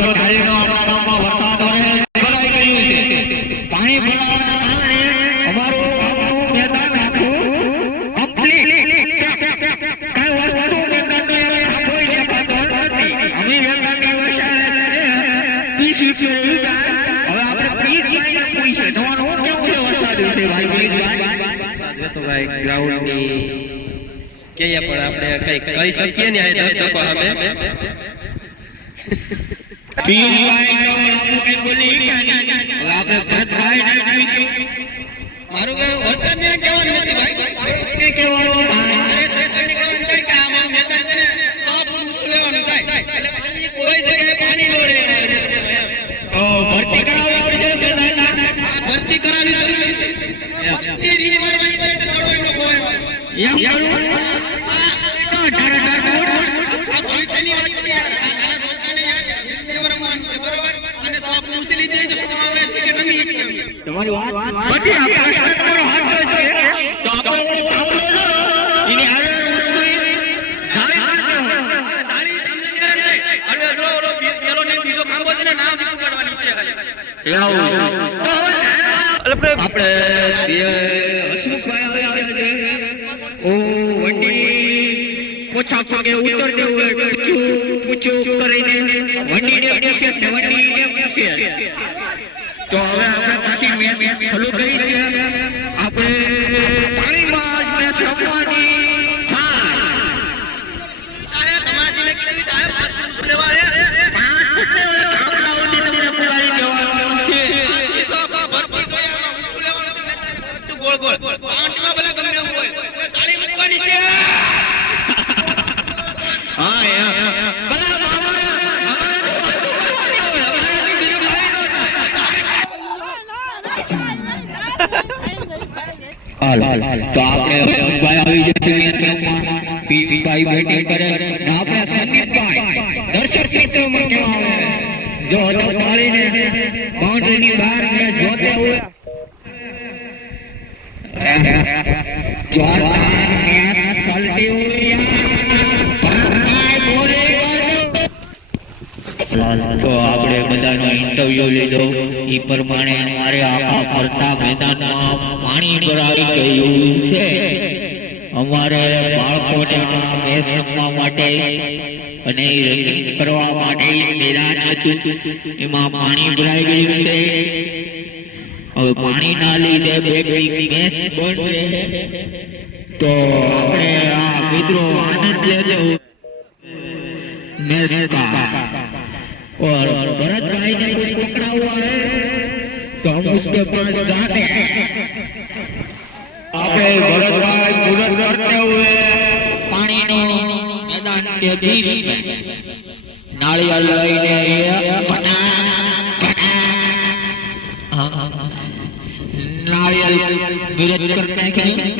તો ટાળીનો આપણા ગામમાં વરસાદ વરસે ભરાઈ ગયું છે પાણી ભરાવાના કારણે અમારું ગામનું મેદાન આખું complete. કાંઈ વસ્તુ મેદાનને આખું ય નથી. અમે મેદાનની વસાડે છે, 30 રૂપિયા વીઘા. હવે આપણે ત્રીસ. તમારું શું કેવું છે વરસાદ વિશે ભાઈ? તો ભાઈ પણ આપણે કઈ કહી શકીએ ને દર્શકો સામે বলি તમારી વાત બધી આ પ્રશ્ન તમારો હાચો છે. તો આપણે છે, એની તાળી તમને જો ઓલો પેલો ને બીજો છે ને, નામ દીકું કાઢવાની છે. ખાલી. એવું. આપણે બે હસમુખભાઈ આવ્યા છે. ઓ વંડી પોછા પગે ઉતરતે હોય પૂછું પૂછું કરીને વંડીને પૂછે ને પૂછે. તો હવે આપણે પાછી મેચ શરૂ કરી છે. આપણે પાણીમાં જ મેચ રમવાની થાય. તારે થાય તો આપણે ભાઈ આવી જશે મેચમાં પીવીભાઈ બેટિંગ કરે ને આપણે સંદીપભાઈ દર્શક મિત્રોમાં કેવા આવે જો તો પાડીને બાઉન્ડ્રીની બહાર ને જોતે હોય જોરદાર બધાનો ઇન્ટરવ્યુ લીધો એ પ્રમાણે અમારે આખા ફરતા મેદાનમાં પાણી ભરાઈ ગયું છે અમારે બાળકોને આ મેચ રમવા માટે અને રનિંગ કરવા માટે મેદાન હતું એમાં પાણી ભરાઈ ગયું છે હવે પાણી ના લીધે બે મેચ બંધ રહે તો આપણે આ મિત્રો આનંદ લેજો મેચ और भरत भाई ने कुछ पकड़ा हुआ है तो हम उसके पास जाते हैं। आगे भरत भाई पूरन करते हुए पानी नो मैदान के बीच में हाँ। नारियल लईने ये बना नारियल विरोध करते हैं।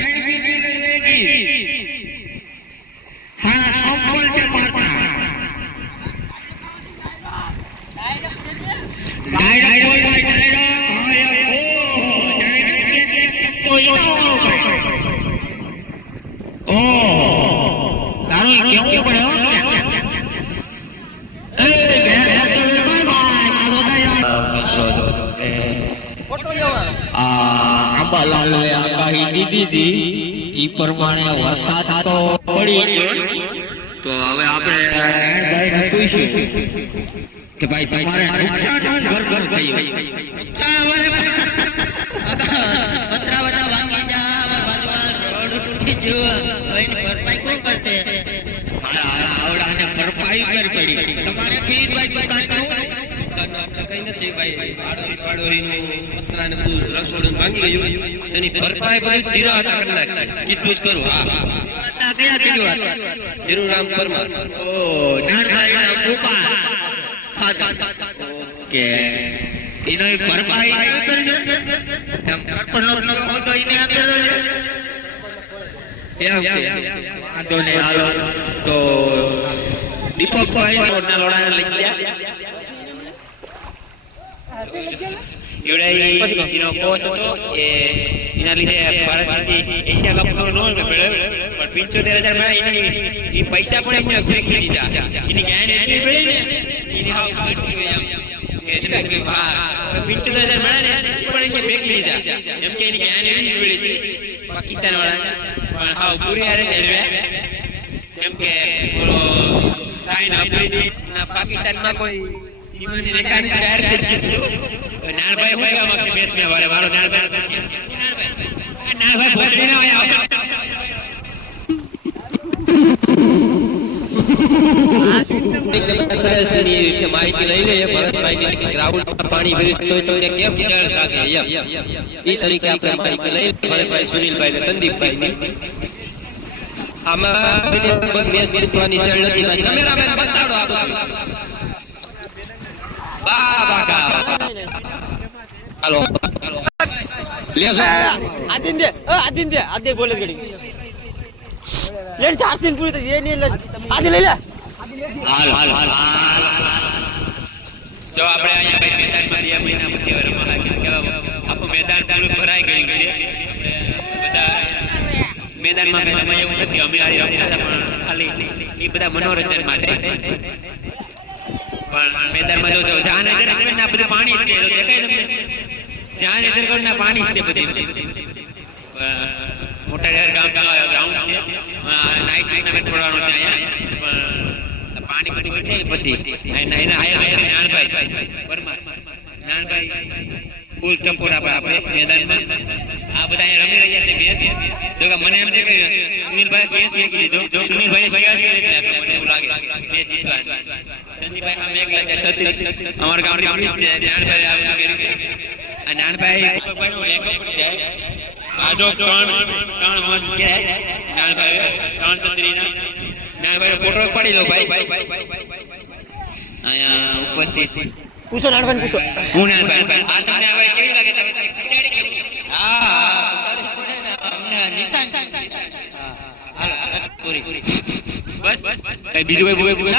આંબાલાલ આગાહી દીધી ઈ પ્રમાણે વરસાદ તો પડી તો હવે આપણે કે ભાઈ તમારે નુકસાન ઘર થયું પતરા બધા ભાંગી જા બાજુમાં રોડ તૂટી ગયો હવે એની ભરપાઈ કોણ કરશે આ આવડાને ભરપાઈ કરવી પડી તમારે ફી ભાઈ દુકાન આપણે કઈ નથી ભાઈ આડોશી પતરાને બધું રસોડું ભાંગી ગયું. એની ભરપાઈ બધું ધીરા હતા કરી કીધું જ કરું હા. આ કયા કીધું વાત ધીરુરામ પરમાર. ઓ નારાયણ ગોપાલ. ઓકે. એનો એક ભરપાઈ કરી છે. એમ સરપંચનો નતો હોતો એને આપેલો છે. એમ વાંધો નહીં હાલો. તો દીપકભાઈ લોડાને લઈ ગયા. એવડા એનો કોચ હતો એ એના લીધે ભારતમાંથી એશિયા કપ નો મેળવ્યો પણ પિંચોતેર હજાર મળ્યા એની એ પૈસા પણ એમને ફેંકી દીધા એની જ્ઞાન એટલી મળી ને એની હાવ કાઢી એમ. કે હા પિંચોતેર હજાર મળ્યા ને પણ એને ફેંકી દીધા એમ કે એની જ્ઞાન એવી મળી હતી પાકિસ્તાન વાળા પણ હાવ પૂરી હારે મેળવ્યા કેમ કે પેલો સાઈન ના પાકિસ્તાનમાં કોઈ સીમાની રેખાની બહાર થઈ ગયું. નાનભાઈ ભેગા માંગશે બેસમ્યા વારે વારો નાનભાઈ બેસ્યો. આ નાનભાઈ ભોસડી ના હોય આવો. માહિતી લઈ લઈએ ભરતભાઈની રાહુલ પાણી ભરીશ તો તો એને કેમ શેર લાગે એમ ઈ તરીકે આપણે માહિતી લઈ લઈએ ભરતભાઈ સુનિલભાઈ ને સંદીપભાઈ આમાં પેલી મેચ જીતવાની શેર નથી લાગી કેમેરામેન બતાડો આપણે બા બાકા હાલો લેજો આદિંદે આદિંદે આદિ બોલે ગડી ಏನ್ ಚಾರ್ಜಿಂಗ್ ಪುಳಿತ ಏನಿಲ್ಲ ಆದಿ ಲೈಲ હાલ હાલ હાલ જો આપણે અહીંયા ભાઈ મેદાનમાં બે મહિના પછી હવે રમવા લાગ્યા કેવા આખું મેદાન પૂરું ભરાઈ ગયું છે બધા મેદાનમાં કઈ રમાય એવું નથી અમે હારી રમતા હતા પણ ખાલી એ બધા મનોરંજન માટે મેદાનમાં જો જો જ્યાં નજર કરે પાણી છે ગ્રાઉન્ડ છે. પાણી બધું જાય પછી. આ બધા રમી રહ્યા છે બેસ. જો કે મને એમ છે કે સુનિલભાઈ કેસ મેકી દીધો સુનિલભાઈ સિયાસી આપે મને એવું લાગે મેચ જીતવા સંદીપભાઈ આમ એકલા છે સતી અમારા ગામની પોલીસ છે નાનભાઈ આવું કર્યું છે. આ જ્ઞાનભાઈ દીપકભાઈનો વેગો પડી જાય આ જો ત્રણ ત્રણ મત કે નાનભાઈ ત્રણ છત્રીના. જ્ઞાનભાઈ ફોટો પાડી લો ભાઈ. અહીંયા ઉપસ્થિત. પૂછો નાનભાઈ પૂછો. હું નાનભાઈ આ તમને હવે કેવી લાગે? તમે બીજું કઈ ભૂગે ભૂગે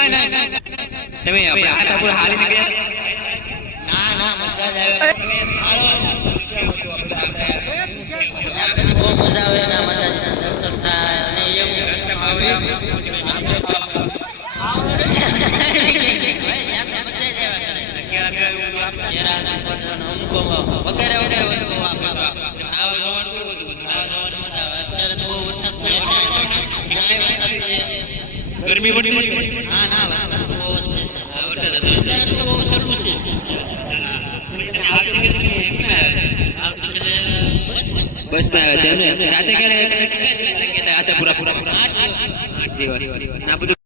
તમે આપણે આશાપુર હાલી નીકળ્યા? ના ના મજા આવે. બહુ મજા આવે ના માતાજીના દર્શન થાય અને એવું રસ્તામાં આવે વગેરે વગેરે વસ્તુઓ આપણે આવા જવાનું કેવું હતું? આવા જવાનું મજા આવે. અત્યારે તો બહુ વરસાદ પડે છે. ક્યાંય વરસાદ છે. પડતી નથી ના ના વરસાદ તો બહુ જ છે. તો બહુ સરળ છે બસ છે સાથે ક્યારે આશા પૂરા પૂરા આઠ દિવસ ના બધું